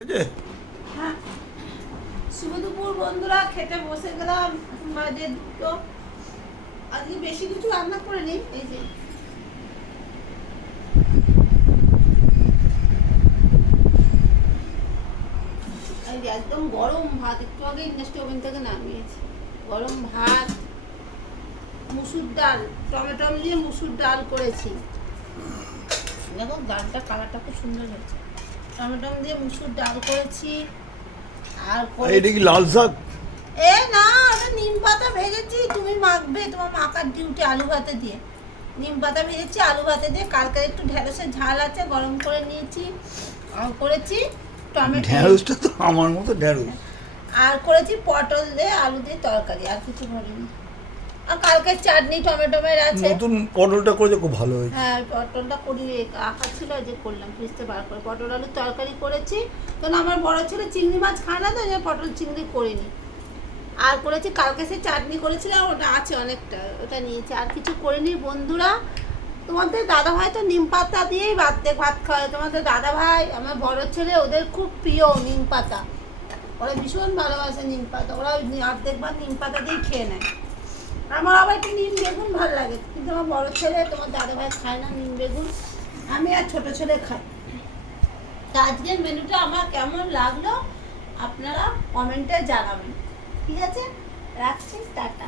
হ্যাঁ, শুভ দুপুর বন্ধুরা, খেতে বসে গেলাম। বাজে দুটো। আজকে বেশি কিছু রান্না করে নিই। এই যে একদম গরম ভাত, একটু আগে ইন্ডাস্ট্রি ওভেন থেকে নামিয়েছি। গরম ভাত, মুসুর ডাল, টমেটো দিয়ে মুসুর ডাল করেছি। দেখো ডালটা কালারটা খুব সুন্দর হয়েছে। টমেটো দিয়ে মুসুর ডাল করেছি। আর এটা কি লাল শাক? এ না, এটা নিম পাতা ভেজেছি। তুমি মাখবে, তোমার মাখার ডিউটি। আলু ভাতে দিয়ে নিম পাতা ভেজেছি, আলু ভাতে দিয়ে। কালকে একটু ঢেঁড়সের ঝাল আছে, গরম করে নিয়েছি। করেছি টমেটো, ঢেঁড়সটা তো আমার মতো ঢেঁড়স। আর করেছি পটল দিয়ে আলু দিয়ে তরকারি। আর কিছু করিনি। আর কালকে চাটনি টমেটোমের আছে। নতুন পটলটা করেছে, খুব ভালো হয়েছে। হ্যাঁ, পটলটা করি আঁকা ছিল, যে করলাম ফ্রিজতে বার করে। পটল আলুর তরকারি করেছি, কারণ আমার বড় ছেলে চিংড়ি মাছ খায় না, তো যে পটল চিংড়ি করিনি। আর করেছি কালকে সে চাটনি করেছিলাম, ওটা আছে অনেকটা, ওটা নিয়েছি। আর কিছু করিনি বন্ধুরা। তোমাদের দাদা ভাই তো নিম পাতা দিয়েই ভাত খায়। তোমাদের দাদা ভাই, আমার বড় ছেলে, ওদের খুব প্রিয় নিম পাতা। ওরা ভীষণ ভালোবাসে নিম পাতা। ওরা অর্ধেক ভাত নিম পাতা দিয়েই খেয়ে নেয়। আমার আবার একটু নিম বেগুন ভালো লাগে, কিন্তু আমার বড় ছেলে, তোমার দাদা ভাই খায় না নিম বেগুন। আমি আর ছোট ছেলে খাই। তা আজকের মেনুটা আমার কেমন লাগলো আপনারা কমেন্টে জানাবেন। ঠিক আছে, রাখছি, টাটা।